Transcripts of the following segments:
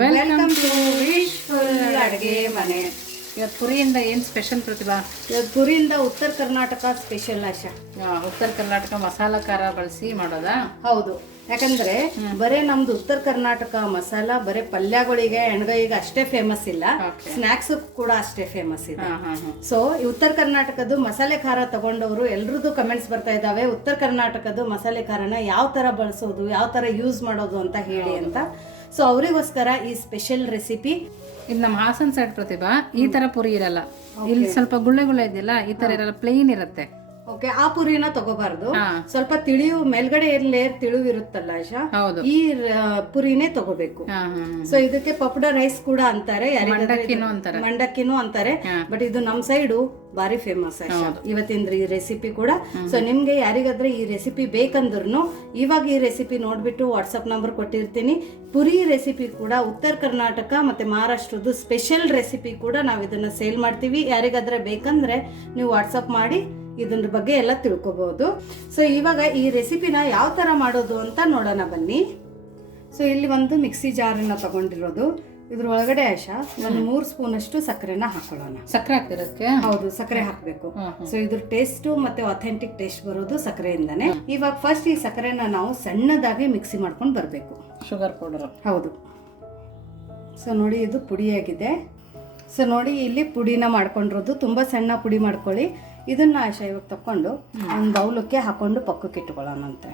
Welcome to wishful ಅಡುಗೆ ಮನೆ. ಇವತ್ತು ಪುರಿಯಿಂದ ಏನು ಸ್ಪೆಷಲ್ ಪ್ರತಿಭಾ? ಇವತ್ತು ಪುರಿಯಿಂದ ಉತ್ತರ ಕರ್ನಾಟಕ ಸ್ಪೆಷಲ್ ಆಶಾ. ಉತ್ತರ ಕರ್ನಾಟಕ ಮಸಾಲ ಖಾರ ಬಳಸಿ ಮಾಡೋದಾ? ಹೌದು, ಯಾಕಂದ್ರೆ ಬರೇ ನಮ್ದು ಉತ್ತರ ಕರ್ನಾಟಕ ಮಸಾಲ ಬರೇ ಪಲ್ಯಗಳಿಗೆ ಎಣ್ಗಾಯಿಗೆ ಅಷ್ಟೇ ಫೇಮಸ್ ಇಲ್ಲ, ಸ್ನಾಕ್ಸ್ ಕೂಡ ಅಷ್ಟೇ ಫೇಮಸ್ ಇದೆ. ಸೊ ಈ ಉತ್ತರ ಕರ್ನಾಟಕದ್ದು ಮಸಾಲೆ ಖಾರ ತಗೊಂಡವರು ಎಲ್ರದ್ದು ಕಮೆಂಟ್ಸ್ ಬರ್ತಾ ಇದಾವೆ, ಉತ್ತರ ಕರ್ನಾಟಕದ್ದು ಮಸಾಲೆ ಖಾರನ ಯಾವ ತರ ಬಳಸೋದು, ಯಾವ ತರ ಯೂಸ್ ಮಾಡೋದು ಅಂತ ಹೇಳಿ ಅಂತ. ಸೊ ಅವರಿಗೋಸ್ಕರ ಈ ಸ್ಪೆಷಲ್ ರೆಸಿಪಿ. ಇದು ನಮ್ಮ ಹಾಸನ್ ಸೈಡ್ ಪ್ರತಿಭಾ ಈ ತರ ಪುರಿ ಇರಲ್ಲ, ಇಲ್ಲಿ ಸ್ವಲ್ಪ ಗುಳ್ಳೆ ಗುಳ್ಳೆ ಇದೆಯಲ್ಲ, ಈ ತರ ಇರಲ್ಲ, ಪ್ಲೇನ್ ಇರುತ್ತೆ. ಓಕೆ, ಆ ಪುರಿನ ತಗೋಬಾರ್ದು, ಸ್ವಲ್ಪ ತಿಳಿಯು ಮೇಲ್ಗಡೆ ಲೇಯರ್ ತಿಳಿವು ಇರುತ್ತಲ್ಲ ಆಶಾ, ಈ ಪುರಿನೇ ತಗೋಬೇಕು. ಸೊ ಇದಕ್ಕೆ ಪಪ್ಡ ರೈಸ್ ಕೂಡ ಅಂತಾರೆ, ಮಂಡಕ್ಕಿನೂ ಅಂತಾರೆ, ಬಟ್ ಇದು ನಮ್ ಸೈಡು ಬಾರಿ ಫೇಮಸ್ ಆಶಾ ಇವತ್ತಿನ ಈ ರೆಸಿಪಿ ಕೂಡ. ಸೊ ನಿಮ್ಗೆ ಯಾರಿಗಾದ್ರೆ ಈ ರೆಸಿಪಿ ಬೇಕಂದ್ರೂ ಇವಾಗ ಈ ರೆಸಿಪಿ ನೋಡ್ಬಿಟ್ಟು ವಾಟ್ಸಪ್ ನಂಬರ್ ಕೊಟ್ಟಿರ್ತೀನಿ. ಪುರಿ ರೆಸಿಪಿ ಕೂಡ ಉತ್ತರ ಕರ್ನಾಟಕ ಮತ್ತೆ ಮಹಾರಾಷ್ಟ್ರದ್ದು ಸ್ಪೆಷಲ್ ರೆಸಿಪಿ ಕೂಡ ನಾವು ಇದನ್ನ ಸೇಲ್ ಮಾಡ್ತೀವಿ. ಯಾರಿಗಾದ್ರೆ ಬೇಕಂದ್ರೆ ನೀವು ವಾಟ್ಸಪ್ ಮಾಡಿ ಇದ್ರ ಬಗ್ಗೆ ಎಲ್ಲ ತಿಳ್ಕೊಬಹುದು. ಸೊ ಇವಾಗ ಈ ರೆಸಿಪಿನ ಯಾವ ತರ ಮಾಡೋದು ಅಂತ ನೋಡೋಣ ಬನ್ನಿ. ಸೊ ಇಲ್ಲಿ ಒಂದು ಮಿಕ್ಸಿ ಜಾರನ್ನ ತಗೊಂಡಿರೋದು, ಇದ್ರ ಒಳಗಡೆ ಆಶಾ ಒಂದು 3 ಸ್ಪೂನ್ ಅಷ್ಟು ಸಕ್ಕರೆನ ಹಾಕೊಳ್ಳೋಣ. ಸಕ್ಕರೆ ಹಾಕ್ತಿರಕ್ಕೆ? ಹೌದು, ಸಕ್ಕರೆ ಹಾಕ್ಬೇಕು. ಸೊ ಇದ್ರ ಟೇಸ್ಟ್ ಮತ್ತೆ ಅಥೆಂಟಿಕ್ ಟೇಸ್ಟ್ ಬರೋದು ಸಕ್ಕರೆಯಿಂದಾನೆ. ಇವಾಗ ಫಸ್ಟ್ ಈ ಸಕ್ಕರೆನ ನಾವು ಸಣ್ಣದಾಗಿ ಮಿಕ್ಸಿ ಮಾಡ್ಕೊಂಡು ಬರ್ಬೇಕು. Sugar powder? ಹೌದು. ಸೊ ನೋಡಿ ಇದು ಪುಡಿಯಾಗಿದೆ. ಸೊ ನೋಡಿ ಇಲ್ಲಿ ಪುಡಿನ ಮಾಡ್ಕೊಂಡಿರೋದು, ತುಂಬಾ ಸಣ್ಣ ಪುಡಿ ಮಾಡ್ಕೊಳ್ಳಿ. ಇದನ್ನ ಆಶಾ ಇವಾಗ ತಕೊಂಡು ಒಂದು ಬೌಲಕ್ಕೆ ಹಾಕೊಂಡು ಪಕ್ಕಕ್ಕೆ ಇಟ್ಕೊಳ್ಳೋಣಂತೆ.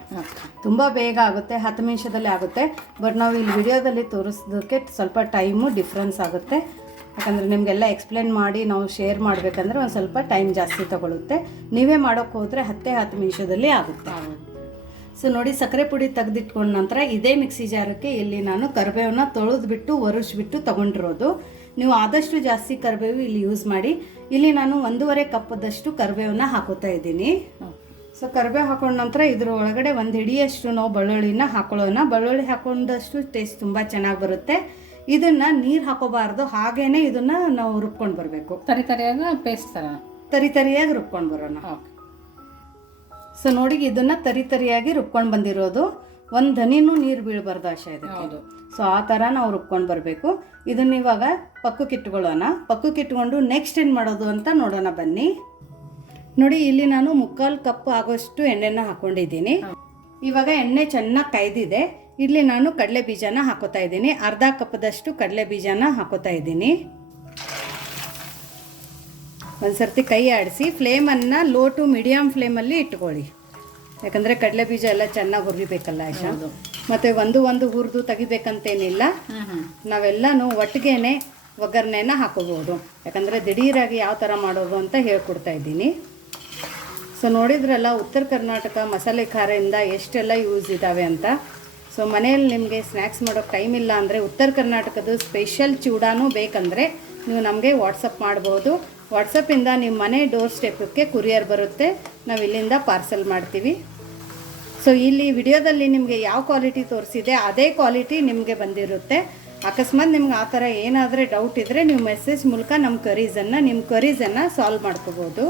ತುಂಬಾ ಬೇಗ ಆಗುತ್ತೆ, 10 ನಿಮಿಷದಲ್ಲಿ ಆಗುತ್ತೆ. ಬಟ್ ನಾವು ಇಲ್ಲಿ ವಿಡಿಯೋದಲ್ಲಿ ತೋರಿಸೋದಕ್ಕೆ ಸ್ವಲ್ಪ ಟೈಮು ಡಿಫ್ರೆನ್ಸ್ ಆಗುತ್ತೆ, ಯಾಕಂದ್ರೆ ನಿಮಗೆಲ್ಲ ಎಕ್ಸ್ಪ್ಲೇನ್ ಮಾಡಿ ನಾವು ಶೇರ್ ಮಾಡಬೇಕಂದ್ರೆ ಒಂದು ಸ್ವಲ್ಪ ಟೈಮ್ ಜಾಸ್ತಿ ತಗೊಳುತ್ತೆ. ನೀವೇ ಮಾಡೋಕೆ ಹೋದ್ರೆ 10 ನಿಮಿಷದಲ್ಲಿ ಆಗುತ್ತೆ. ಸೊ ನೋಡಿ ಸಕ್ಕರೆ ಪುಡಿ ತೆಗೆದಿಟ್ಕೊಂಡ ನಂತರ ಇದೇ ಮಿಕ್ಸಿ ಜಾರಕ್ಕೆ ಇಲ್ಲಿ ನಾನು ಕರಿಬೇವನ್ನ ತೊಳೆದ್ಬಿಟ್ಟು ಒರೆಸ್ಬಿಟ್ಟು ತಗೊಂಡಿರೋದು. ನೀವು ಆದಷ್ಟು ಜಾಸ್ತಿ ಕರಿಬೇವು ಇಲ್ಲಿ ಯೂಸ್ ಮಾಡಿ. ಇಲ್ಲಿ ನಾನು 1.5 ಕಪ್ಪದಷ್ಟು ಕರಿಬೇವನ್ನ ಹಾಕೋತಾ ಇದ್ದೀನಿ. ಸೊ ಕರಿಬೇವು ಹಾಕೊಂಡ ನಂತರ ಇದ್ರ ಒಳಗಡೆ 1 ಹಿಡಿಯಷ್ಟು ನಾವು ಬೆಳ್ಳುಳ್ಳಿನ ಹಾಕೊಳ್ಳೋಣ. ಬೆಳ್ಳುಳ್ಳಿ ಹಾಕೊಂಡಷ್ಟು ಟೇಸ್ಟ್ ತುಂಬ ಚೆನ್ನಾಗಿ ಬರುತ್ತೆ. ಇದನ್ನ ನೀರು ಹಾಕೋಬಾರ್ದು, ಹಾಗೇನೆ ಇದನ್ನ ನಾವು ರುಬ್ಕೊಂಡು ಬರಬೇಕು. ತರಿತರಿಯಾಗಿ ಪೇಸ್ಟ್ ತರ ತರಿತರಿಯಾಗಿ ರುಬ್ಕೊಂಡು ಬರೋಣ. ಸೊ ನೋಡಿ ಇದನ್ನ ತರಿತರಿಯಾಗಿ ರುಬ್ಕೊಂಡು ಬಂದಿರೋದು, ಒಂದು ಧನಿನೂ ನೀರು ಬೀಳಬಾರ್ದು ಆಶಾ ಇದಕ್ಕೆ. ಸೊ ಆ ಥರ ನಾವು ರುಬ್ಕೊಂಡು ಬರಬೇಕು. ಇದನ್ನ ಇವಾಗ ಪಕ್ಕಕ್ಕೆ ಇಟ್ಕೊಳ್ಳೋಣ. ಪಕ್ಕಕ್ಕೆ ಇಟ್ಕೊಂಡು ನೆಕ್ಸ್ಟ್ ಏನು ಮಾಡೋದು ಅಂತ ನೋಡೋಣ ಬನ್ನಿ. ನೋಡಿ ಇಲ್ಲಿ ನಾನು 3/4 ಕಪ್ ಆಗೋಷ್ಟು ಎಣ್ಣೆನ ಹಾಕೊಂಡಿದ್ದೀನಿ. ಇವಾಗ ಎಣ್ಣೆ ಚೆನ್ನಾಗಿ ಕಾಯ್ದಿದೆ. ಇಲ್ಲಿ ನಾನು ಕಡಲೆ ಬೀಜನ ಹಾಕೋತಾ ಇದ್ದೀನಿ. 1/2 ಕಪ್ದಷ್ಟು ಕಡಲೆ ಬೀಜನ ಹಾಕೋತಾ ಇದ್ದೀನಿ. ಒಂದ್ಸರ್ತಿ ಕೈ ಆಡಿಸಿ ಫ್ಲೇಮನ್ನು ಲೋ ಟು ಮೀಡಿಯಮ್ ಫ್ಲೇಮಲ್ಲಿ ಇಟ್ಕೊಳ್ಳಿ, ಯಾಕಂದರೆ ಕಡಲೆ ಬೀಜ ಎಲ್ಲ ಚೆನ್ನಾಗಿ ಹುರಿಬೇಕಲ್ಲ ಆಶಾ. ಮತ್ತು ಒಂದು ಹುರಿದು ತೆಗಿಬೇಕಂತೇನಿಲ್ಲ, ನಾವೆಲ್ಲನೂ ಒಟ್ಟಿಗೆನೆ ಒಗ್ಗರಣೆನ ಹಾಕೋಬಹುದು. ಯಾಕಂದರೆ ದಿಢೀರಾಗಿ ಯಾವ ಥರ ಮಾಡೋದು ಅಂತ ಹೇಳ್ಕೊಡ್ತಾ ಇದ್ದೀನಿ. ಸೊ ನೋಡಿದ್ರಲ್ಲ ಉತ್ತರ ಕರ್ನಾಟಕ ಮಸಾಲೆ ಖಾರದಿಂದ ಎಷ್ಟೆಲ್ಲ ಯೂಸ್ ಇದ್ದಾವೆ ಅಂತ. ಸೊ ಮನೆಯಲ್ಲಿ ನಿಮಗೆ ಸ್ನ್ಯಾಕ್ಸ್ ಮಾಡೋಕ್ಕೆ ಟೈಮ್ ಇಲ್ಲ ಅಂದರೆ ಉತ್ತರ ಕರ್ನಾಟಕದ ಸ್ಪೆಷಲ್ ಚೂಡಾನೂ ಬೇಕಂದರೆ ನೀವು ನಮಗೆ ವಾಟ್ಸಪ್ ಮಾಡ್ಬೋದು. ವಾಟ್ಸಪ್ಪಿಂದ ನಿಮ್ಮ ಮನೆ ಡೋರ್ ಸ್ಟೆಪ್ಪಕ್ಕೆ ಕುರಿಯರ್ ಬರುತ್ತೆ, ನಾವು ಇಲ್ಲಿಂದ ಪಾರ್ಸೆಲ್ ಮಾಡ್ತೀವಿ. ಸೊ ಇಲ್ಲಿ ವಿಡಿಯೋದಲ್ಲಿ ನಿಮಗೆ ಯಾವ ಕ್ವಾಲಿಟಿ ತೋರಿಸಿದೆ ಅದೇ ಕ್ವಾಲಿಟಿ ನಿಮಗೆ ಬಂದಿರುತ್ತೆ. ಅಕಸ್ಮಾತ್ ನಿಮ್ಗೆ ಆ ಥರ ಏನಾದರೆ ಡೌಟ್ ಇದ್ದರೆ ನೀವು ಮೆಸೇಜ್ ಮೂಲಕ ನಿಮ್ಮ ಕ್ವರೀಸನ್ನು ಸಾಲ್ವ್ ಮಾಡ್ಕೋಬೋದು.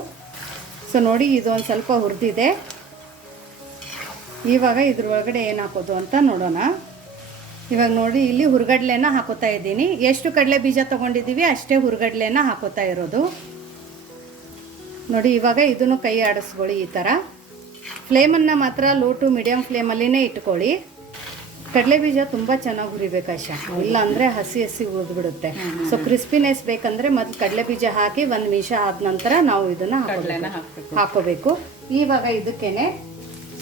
ಸೊ ನೋಡಿ ಇದೊಂದು ಸ್ವಲ್ಪ ಹುರಿದಿದೆ. ಇವಾಗ ಇದ್ರ ಒಳಗಡೆ ಏನು ಹಾಕೋದು ಅಂತ ನೋಡೋಣ. ಇವಾಗ ನೋಡಿ ಇಲ್ಲಿ ಹುರ್ಗಡ್ಲೆನ ಹಾಕೋತಾ ಇದ್ದೀನಿ. ಎಷ್ಟು ಕಡಲೆ ಬೀಜ ತೊಗೊಂಡಿದ್ದೀವಿ ಅಷ್ಟೇ ಹುರ್ಗಡ್ಲೆನ ಹಾಕೋತಾ ಇರೋದು. ನೋಡಿ ಇವಾಗ ಇದನ್ನು ಕೈ ಆಡಿಸ್ಕೊಳ್ಳಿ ಈ ಥರ. ಫ್ಲೇಮನ್ನು ಮಾತ್ರ ಲೋ ಟು ಮೀಡಿಯಮ್ ಫ್ಲೇಮಲ್ಲಿನೇ ಇಟ್ಕೊಳ್ಳಿ. ಕಡಲೆ ಬೀಜ ತುಂಬ ಚೆನ್ನಾಗಿ ಹುರಿಬೇಕು ಆಶಾ, ಇಲ್ಲ ಅಂದರೆ ಹಸಿ ಹುರಿದ್ಬಿಡುತ್ತೆ. ಸೊ ಕ್ರಿಸ್ಪಿನೆಸ್ ಬೇಕಂದರೆ ಮೊದಲು ಕಡಲೆ ಬೀಜ ಹಾಕಿ 1 ನಿಮಿಷ ಆದ ನಂತರ ನಾವು ಇದನ್ನು ಹಾಕೋಬೇಕು. ಇವಾಗ ಇದಕ್ಕೇನೆ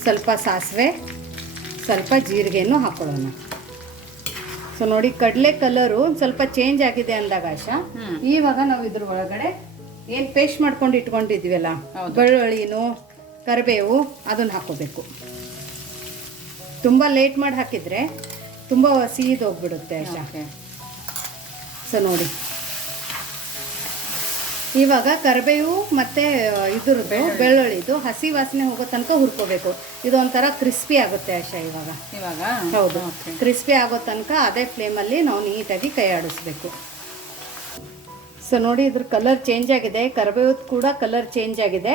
ಸ್ವಲ್ಪ ಸಾಸಿವೆ, ಸ್ವಲ್ಪ ಜೀರಿಗೆನೂ ಹಾಕೊಳ್ಳೋಣ. ಸೊ ನೋಡಿ ಕಡಲೆ ಕಲರು ಸ್ವಲ್ಪ ಚೇಂಜ್ ಆಗಿದೆ ಅಂದಾಗ ಆಶಾ, ಇವಾಗ ನಾವು ಇದ್ರ ಒಳಗಡೆ ಏನು ಪೇಸ್ಟ್ ಮಾಡ್ಕೊಂಡು ಇಟ್ಕೊಂಡಿದ್ವಲ್ಲ ಬೆಳ್ಳುಳ್ಳಿನೂ ಕರಿಬೇವು ಅದನ್ನು ಹಾಕೋಬೇಕು. ತುಂಬ ಲೇಟ್ ಮಾಡಿ ಹಾಕಿದರೆ ತುಂಬ ಸಿಹಿದೋಗ್ಬಿಡುತ್ತೆ ಆಶಾ. ಸೊ ನೋಡಿ ಇವಾಗ ಕರಿಬೇವು ಮತ್ತು ಇದ್ರದ್ದು ಬೆಳ್ಳುಳ್ಳಿದು ಹಸಿ ವಾಸನೆ ಹೋಗೋ ತನಕ ಹುರ್ಕೋಬೇಕು. ಇದೊಂಥರ ಕ್ರಿಸ್ಪಿ ಆಗುತ್ತೆ ಆಶಾ ಇವಾಗ. ಹೌದು, ಕ್ರಿಸ್ಪಿ ಆಗೋ ತನಕ ಅದೇ ಫ್ಲೇಮಲ್ಲಿ ನಾವು ನೀಟಾಗಿ ಕೈ ಆಡಿಸ್ಬೇಕು. ಸೊ ನೋಡಿ ಇದ್ರ ಕಲರ್ ಚೇಂಜ್ ಆಗಿದೆ, ಕರಿಬೇವು ಕೂಡ ಕಲರ್ ಚೇಂಜ್ ಆಗಿದೆ.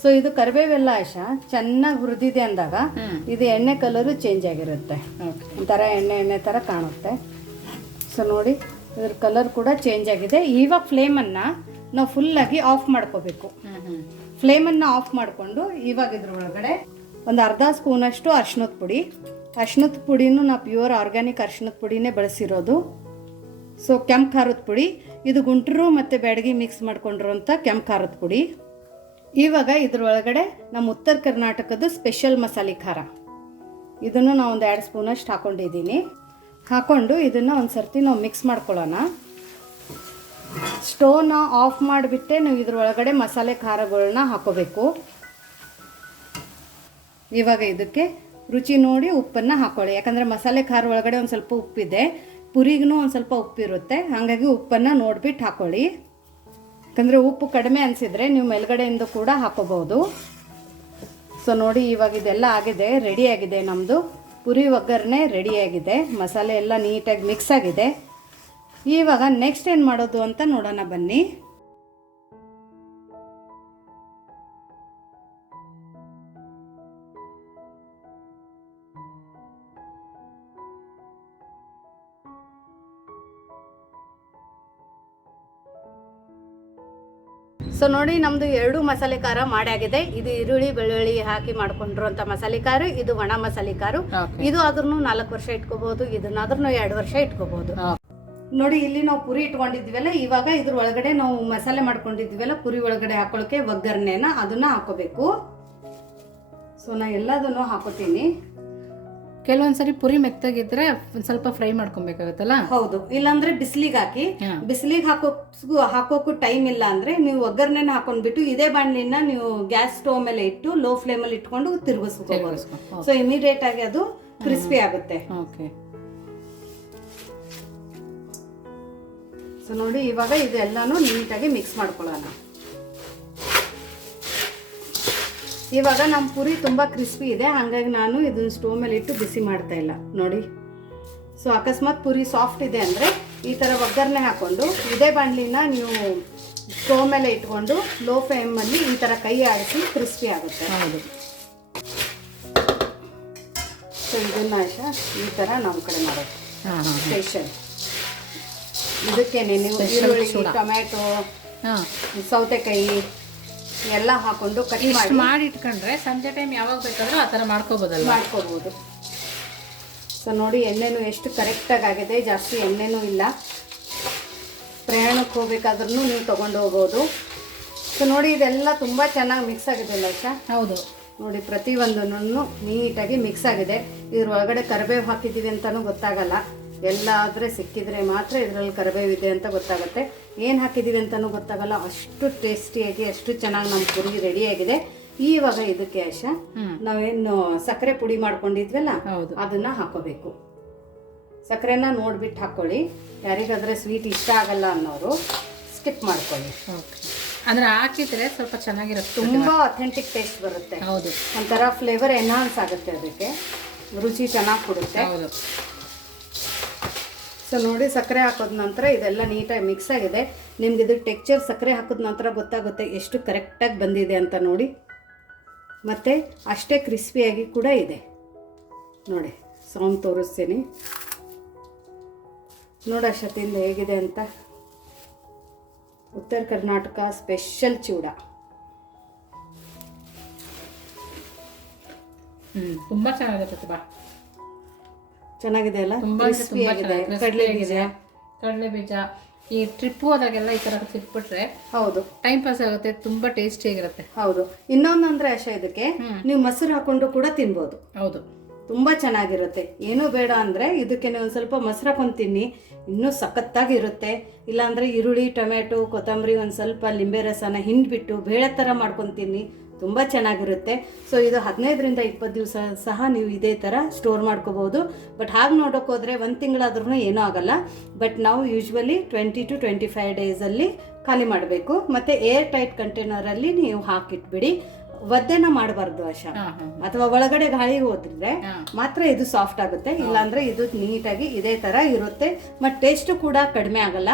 ಸೊ ಇದು ಕರಿಬೇವೆಲ್ಲ ಆಶಾ ಚೆನ್ನಾಗಿ ಹುರಿದಿದೆ ಅಂದಾಗ ಇದು ಎಣ್ಣೆ ಕಲರು ಚೇಂಜ್ ಆಗಿರುತ್ತೆ, ಒಂಥರ ಎಣ್ಣೆ ಥರ ಕಾಣುತ್ತೆ. ಸೊ ನೋಡಿ ಇದ್ರ ಕಲರ್ ಕೂಡ ಚೇಂಜ್ ಆಗಿದೆ. ಇವಾಗ ಫ್ಲೇಮನ್ನು ನಾವು ಫುಲ್ಲಾಗಿ ಆಫ್ ಮಾಡ್ಕೋಬೇಕು. ಫ್ಲೇಮನ್ನು ಆಫ್ ಮಾಡಿಕೊಂಡು ಇವಾಗ ಇದ್ರ ಒಳಗಡೆ ಒಂದು ಅರ್ಧ ಸ್ಪೂನಷ್ಟು ಅರ್ಶಿನದ ಪುಡಿ. ಅರ್ಶಿನದ ಪುಡಿನೂ ನಾವು ಪ್ಯೂರ್ ಆರ್ಗ್ಯಾನಿಕ್ ಅರ್ಶಿನದ ಪುಡಿನೇ ಬಳಸಿರೋದು. ಸೊ ಕೆಂಪು ಖಾರದ ಪುಡಿ, ಇದು ಗುಂಟೂರು ಮತ್ತು ಬ್ಯಾಡಗಿ ಮಿಕ್ಸ್ ಮಾಡ್ಕೊಂಡಿರೋಂಥ ಕೆಂಪು ಖಾರದ ಪುಡಿ. ಇವಾಗ ಇದ್ರೊಳಗಡೆ ನಮ್ಮ ಉತ್ತರ ಕರ್ನಾಟಕದ ಸ್ಪೆಷಲ್ ಮಸಾಲೆ ಖಾರ, ಇದನ್ನು ನಾವು ಒಂದು 2 ಸ್ಪೂನಷ್ಟು ಹಾಕ್ಕೊಂಡಿದ್ದೀನಿ. ಹಾಕ್ಕೊಂಡು ಇದನ್ನು ಒಂದು ಸರ್ತಿ ನಾವು ಮಿಕ್ಸ್ ಮಾಡ್ಕೊಳ್ಳೋಣ. ಸ್ಟೋವ್ನ ಆಫ್ ಮಾಡಿಬಿಟ್ಟೆ ನೀವು ಇದ್ರೊಳಗಡೆ ಮಸಾಲೆ ಖಾರಗಳನ್ನ ಹಾಕೋಬೇಕು. ಇವಾಗ ಇದಕ್ಕೆ ರುಚಿ ನೋಡಿ ಉಪ್ಪನ್ನು ಹಾಕ್ಕೊಳ್ಳಿ. ಯಾಕಂದರೆ ಮಸಾಲೆ ಖಾರ ಒಳಗಡೆ ಒಂದು ಸ್ವಲ್ಪ ಉಪ್ಪಿದೆ, ಪುರಿಗೂ ಒಂದು ಸ್ವಲ್ಪ ಉಪ್ಪಿರುತ್ತೆ, ಹಾಗಾಗಿ ಉಪ್ಪನ್ನು ನೋಡಿಬಿಟ್ಟು ಹಾಕ್ಕೊಳ್ಳಿ. ಯಾಕಂದರೆ ಉಪ್ಪು ಕಡಿಮೆ ಅನಿಸಿದರೆ ನೀವು ಮೇಲ್ಗಡೆಯಿಂದ ಕೂಡ ಹಾಕೋಬಹುದು. ಸೊ ನೋಡಿ ಇವಾಗ ಇದೆಲ್ಲ ಆಗಿದೆ, ರೆಡಿಯಾಗಿದೆ. ನಮ್ಮದು ಪುರಿ ಒಗ್ಗರಣೆ ರೆಡಿಯಾಗಿದೆ. ಮಸಾಲೆ ಎಲ್ಲ ನೀಟಾಗಿ ಮಿಕ್ಸ್ ಆಗಿದೆ. ಇವಾಗ ನೆಕ್ಸ್ಟ್ ಏನು ಮಾಡೋದು ಅಂತ ನೋಡೋಣ ಬನ್ನಿ. ಸೊ ನೋಡಿ ನಮ್ಮದು 2 ಮಸಾಲೆ ಖಾರ ಮಾಡಾಗಿದೆ. ಇದು ಈರುಳ್ಳಿ ಬೆಳ್ಳುಳ್ಳಿ ಹಾಕಿ ಮಾಡ್ಕೊಂಡಿರುವಂಥ ಮಸಾಲೆ ಖಾರ, ಇದು ಒಣ ಮಸಾಲೆ ಖಾರ. ಇದು ಆದ್ರೂ 4 ವರ್ಷ ಇಟ್ಕೋಬಹುದು, ಇದನ್ನಾದ್ರೂ 2 ವರ್ಷ ಇಟ್ಕೋಬಹುದು. ನೋಡಿ ಇಲ್ಲಿ ನಾವು ಪುರಿ ಇಟ್ಕೊಂಡಿದ್ವಲ್ಲ, ಇವಾಗ ಇದ್ರ ಒಳಗಡೆ ನಾವು ಮಸಾಲೆ ಮಾಡ್ಕೊಂಡಿದ್ವಲ್ಲ ಪುರಿ ಒಳಗಡೆ ಹಾಕೊಳ್ಳೋಕೆ ಒಗ್ಗರಣೆನ ಅದನ್ನ ಹಾಕೋಬೇಕು. ಸೊ ನಾ ಎಲ್ಲದನ್ನು ಹಾಕೋತೀನಿ. ಕೆಲವೊಂದ್ಸರಿ ಪುರಿ ಮೆತ್ತಗಿದ್ರೆ ಒಂದ್ ಸ್ವಲ್ಪ ಫ್ರೈ ಮಾಡ್ಕೊಬೇಕಾಗತ್ತಲ್ಲ. ಹೌದು, ಇಲ್ಲಾಂದ್ರೆ ಬಿಸಿಲಿಗೆ ಹಾಕಿ, ಬಿಸಿಲಿಗೆ ಹಾಕೋಕು ಟೈಮ್ ಇಲ್ಲ ಅಂದ್ರೆ ನೀವು ಒಗ್ಗರಣೆನ ಹಾಕೊಂಡ್ಬಿಟ್ಟು ಇದೇ ಬಾಣಲಿನ ನೀವು ಗ್ಯಾಸ್ ಸ್ಟೋವ್ ಮೇಲೆ ಇಟ್ಟು ಲೋ ಫ್ಲೇಮ್ ಅಲ್ಲಿ ಇಟ್ಕೊಂಡು ತಿರುಗಿಸ್ಕೋಬಹುದು. ಸೊ ಇಮಿಡಿಯೇಟ್ ಆಗಿ ಅದು ಕ್ರಿಸ್ಪಿ ಆಗುತ್ತೆ. ಸೊ ನೋಡಿ ಇವಾಗ ಇದೆಲ್ಲಾನು ನೀಟಾಗಿ ಮಿಕ್ಸ್ ಮಾಡ್ಕೊಳ್ಳೋಣ. ಇವಾಗ ನಮ್ಮ ಪುರಿ ತುಂಬ ಕ್ರಿಸ್ಪಿ ಇದೆ, ಹಾಗಾಗಿ ನಾನು ಇದನ್ನ ಸ್ಟೋವ್ ಮೇಲೆ ಇಟ್ಟು ಬಿಸಿ ಮಾಡ್ತಾ ಇಲ್ಲ ನೋಡಿ. ಸೊ ಅಕಸ್ಮಾತ್ ಪುರಿ ಸಾಫ್ಟ್ ಇದೆ ಅಂದರೆ ಈ ಥರ ಒಗ್ಗರಣೆ ಹಾಕ್ಕೊಂಡು ಇದೇ ಬಾಣಲಿನ ನೀವು ಸ್ಟೋವ್ ಮೇಲೆ ಇಟ್ಕೊಂಡು ಲೋ ಫ್ಲೇಮಲ್ಲಿ ಈ ಥರ ಕೈ ಆಡಿಸಿ ಕ್ರಿಸ್ಪಿ ಆಗುತ್ತೆ. ಹೌದು. ಸೊ ಇದನ್ನ ಈ ಥರ ನಮ್ಮ ಕಡೆ ಮಾಡೋದು ಸ್ಪೆಷಲ್. ಇದಕ್ಕೇನೆ ನೀವು ಈರುಳ್ಳಿ, ಟೊಮ್ಯಾಟೊ, ಸೌತೆಕಾಯಿ ಎಲ್ಲ ಹಾಕೊಂಡು ಕಟ್ ಮಾಡಿ ಇಟ್ಕೊಂಡ್ರೆ ಸಂಜೆ ಟೈಮ್ ಯಾವಾಗ ಬೇಕಾದ್ರೂ ಆ ಥರ ಮಾಡ್ಕೋಬಹುದು. ಸೊ ನೋಡಿ ಎಣ್ಣೆನೂ ಎಷ್ಟು ಕರೆಕ್ಟಾಗಿ ಆಗಿದೆ, ಜಾಸ್ತಿ ಎಣ್ಣೆನೂ ಇಲ್ಲ. ಪ್ರಯಾಣಕ್ಕೆ ಹೋಗ್ಬೇಕಾದ್ರೂ ನೀವು ತೊಗೊಂಡು ಹೋಗ್ಬೋದು. ಸೊ ನೋಡಿ ಇದೆಲ್ಲ ತುಂಬ ಚೆನ್ನಾಗಿ ಮಿಕ್ಸ್ ಆಗಿದೆ ಅಲ್ಲ ಆಶಾ? ಹೌದು ನೋಡಿ ಪ್ರತಿಯೊಂದನ್ನು ನೀಟಾಗಿ ಮಿಕ್ಸ್ ಆಗಿದೆ. ಇದ್ರ ಒಳಗಡೆ ಕರಿಬೇವು ಹಾಕಿದ್ದೀವಿ ಅಂತಲೂ ಗೊತ್ತಾಗಲ್ಲ. ಎಲ್ಲ ಆದರೆ ಸಿಕ್ಕಿದ್ರೆ ಮಾತ್ರ ಇದರಲ್ಲಿ ಕರಿಬೇವಿದೆ ಅಂತ ಗೊತ್ತಾಗುತ್ತೆ. ಏನು ಹಾಕಿದ್ದೀವಿ ಅಂತಲೂ ಗೊತ್ತಾಗಲ್ಲ. ಅಷ್ಟು ಟೇಸ್ಟಿಯಾಗಿ ಅಷ್ಟು ಚೆನ್ನಾಗಿ ನಮ್ಮ ಪುರಿ ರೆಡಿಯಾಗಿದೆ. ಇವಾಗ ಇದಕ್ಕೆ ಆಶಾ ನಾವೇನು ಸಕ್ಕರೆ ಪುಡಿ ಮಾಡ್ಕೊಂಡಿದ್ವಲ್ಲ ಅದನ್ನ ಹಾಕೋಬೇಕು. ಸಕ್ಕರೆನ ನೋಡ್ಬಿಟ್ಟು ಹಾಕ್ಕೊಳ್ಳಿ. ಯಾರಿಗಾದ್ರೆ ಸ್ವೀಟ್ ಇಷ್ಟ ಆಗಲ್ಲ ಅನ್ನೋರು ಸ್ಕಿಪ್ ಮಾಡ್ಕೊಳ್ಳಿ. ಅಂದ್ರೆ ಹಾಕಿದ್ರೆ ಸ್ವಲ್ಪ ಚೆನ್ನಾಗಿರುತ್ತೆ, ತುಂಬಾ ಅಥೆಂಟಿಕ್ ಟೇಸ್ಟ್ ಬರುತ್ತೆ. ಹೌದು, ಒಂಥರ ಫ್ಲೇವರ್ ಎನ್ಹಾನ್ಸ್ ಆಗುತ್ತೆ, ಅದಕ್ಕೆ ರುಚಿ ಚೆನ್ನಾಗಿ ಕೊಡುತ್ತೆ. ಹೌದು. ಸೊ ನೋಡಿ ಸಕ್ಕರೆ ಹಾಕೋದ ನಂತರ ಇದೆಲ್ಲ ನೀಟಾಗಿ ಮಿಕ್ಸ್ ಆಗಿದೆ. ನಿಮ್ಗೆ ಇದು ಟೆಕ್ಸ್ಚರ್ ಸಕ್ಕರೆ ಹಾಕಿದ ನಂತರ ಗೊತ್ತಾಗುತ್ತೆ ಎಷ್ಟು ಕರೆಕ್ಟಾಗಿ ಬಂದಿದೆ ಅಂತ ನೋಡಿ. ಮತ್ತು ಅಷ್ಟೇ ಕ್ರಿಸ್ಪಿಯಾಗಿ ಕೂಡ ಇದೆ ನೋಡಿ. ಸೌಂಡ್ ತೋರಿಸ್ತೀನಿ ನೋಡಿ ಅಷ್ಟೊತ್ತಿಂದ ಹೇಗಿದೆ ಅಂತ. ಉತ್ತರ ಕರ್ನಾಟಕ ಸ್ಪೆಷಲ್ ಚೂಡ. ತುಂಬ ಚೆನ್ನಾಗಿದೆ ಪ್ರತಿಭಾ. ಚೆನ್ನಾಗಿದೆ ಅಲ್ಲ? ಕಡಲೆ ಬೀಜ ಈ ಟ್ರಿಪ್ ಹೋದಾಗೆಲ್ಲ ಈ ತರ ತಿನ್ಬಿಟ್ರೆ ಹೌದು ಟೈಮ್ ಪಾಸ್ ಆಗುತ್ತೆ, ತುಂಬಾ ಟೇಸ್ಟಿ ಆಗಿರುತ್ತೆ. ಹೌದು. ಇನ್ನೊಂದಂದ್ರೆ ಆಶಾ ಇದಕ್ಕೆ ನೀವು ಮೊಸರು ಹಾಕೊಂಡು ಕೂಡ ತಿನ್ಬೋದು. ಹೌದು, ತುಂಬಾ ಚೆನ್ನಾಗಿರುತ್ತೆ. ಏನೂ ಬೇಡ ಅಂದ್ರೆ ಇದಕ್ಕೆ ನೀವು ಒಂದು ಸ್ವಲ್ಪ ಮೊಸರು ಹಾಕೊಂಡು ತಿನ್ನಿ, ಇನ್ನೂ ಸಖತ್ತಾಗಿರುತ್ತೆ. ಇಲ್ಲಾಂದ್ರೆ ಈರುಳ್ಳಿ, ಟೊಮ್ಯಾಟೊ, ಕೊತ್ತಂಬರಿ, ಒಂದು ಸ್ವಲ್ಪ ಲಿಂಬೆ ರಸನ ಹಿಂಡ್ಬಿಟ್ಟು ಬೇಳೆ ಥರ ಮಾಡ್ಕೊಂಡು ತಿನ್ನಿ, ತುಂಬ ಚೆನ್ನಾಗಿರುತ್ತೆ. ಸೊ ಇದು 15ರಿಂದ 20 ದಿವಸ ಸಹ ನೀವು ಇದೇ ಥರ ಸ್ಟೋರ್ ಮಾಡ್ಕೋಬೋದು. ಬಟ್ ಹಾಗೆ ನೋಡೋಕೆ ಹೋದರೆ 1 ತಿಂಗಳಾದ್ರೂ ಏನೂ ಆಗಲ್ಲ. ಬಟ್ ನಾವು ಯೂಶ್ವಲಿ 20 to 25 ಡೇಸಲ್ಲಿ ಖಾಲಿ ಮಾಡಬೇಕು. ಮತ್ತು ಏರ್ ಟೈಟ್ ಕಂಟೈನರಲ್ಲಿ ನೀವು ಹಾಕಿಟ್ಬಿಡಿ. ಒದ್ದೆನ ಮಾಡಬಾರ್ದು ಆಶಾ, ಅಥವಾ ಒಳಗಡೆ ಗಾಳಿ ಹೋದ್ರೆ ಮಾತ್ರ ಇದು ಸಾಫ್ಟ್ ಆಗುತ್ತೆ. ಇಲ್ಲಾಂದ್ರೆ ಇದು ನೀಟಾಗಿ ಇದೇ ತರ ಇರುತ್ತೆ. ಮತ್ತು ಟೇಸ್ಟು ಕೂಡ ಕಡಿಮೆ ಆಗಲ್ಲ,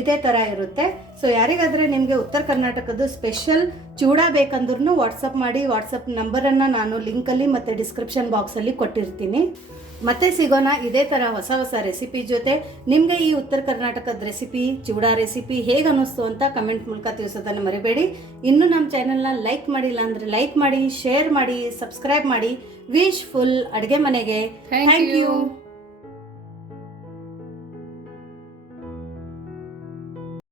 ಇದೇ ತರ ಇರುತ್ತೆ. ಸೊ ಯಾರಿಗಾದ್ರೆ ನಿಮಗೆ ಉತ್ತರ ಕರ್ನಾಟಕದ ಸ್ಪೆಷಲ್ ಚೂಡ ಬೇಕಂದ್ರೂ ವಾಟ್ಸಪ್ ಮಾಡಿ. ವಾಟ್ಸಪ್ ನಂಬರನ್ನು ನಾನು ಲಿಂಕಲ್ಲಿ ಮತ್ತು ಡಿಸ್ಕ್ರಿಪ್ಷನ್ ಬಾಕ್ಸಲ್ಲಿ ಕೊಟ್ಟಿರ್ತೀನಿ. ಮತ್ತೆ ಸಿಗೋಣ ಇದೇ ಥರ ಹೊಸ ಹೊಸ ರೆಸಿಪಿ ಜೊತೆ. ನಿಮಗೆ ಈ ಉತ್ತರ ಕರ್ನಾಟಕದ ರೆಸಿಪಿ ಚಿವಡಾ ರೆಸಿಪಿ ಹೇಗೆ ಅನ್ನಿಸ್ತು ಅಂತ ಕಮೆಂಟ್ ಮೂಲಕ ತಿಳಿಸೋದನ್ನು ಮರಿಬೇಡಿ. ಇನ್ನೂ ನಮ್ಮ ಚಾನೆಲ್ನ ಲೈಕ್ ಮಾಡಿಲ್ಲ ಅಂದರೆ ಲೈಕ್ ಮಾಡಿ, ಶೇರ್ ಮಾಡಿ, ಸಬ್ಸ್ಕ್ರೈಬ್ ಮಾಡಿ. ವಿಶ್ ಫುಲ್ ಅಡುಗೆ ಮನೆಗೆ ಥ್ಯಾಂಕ್ ಯು.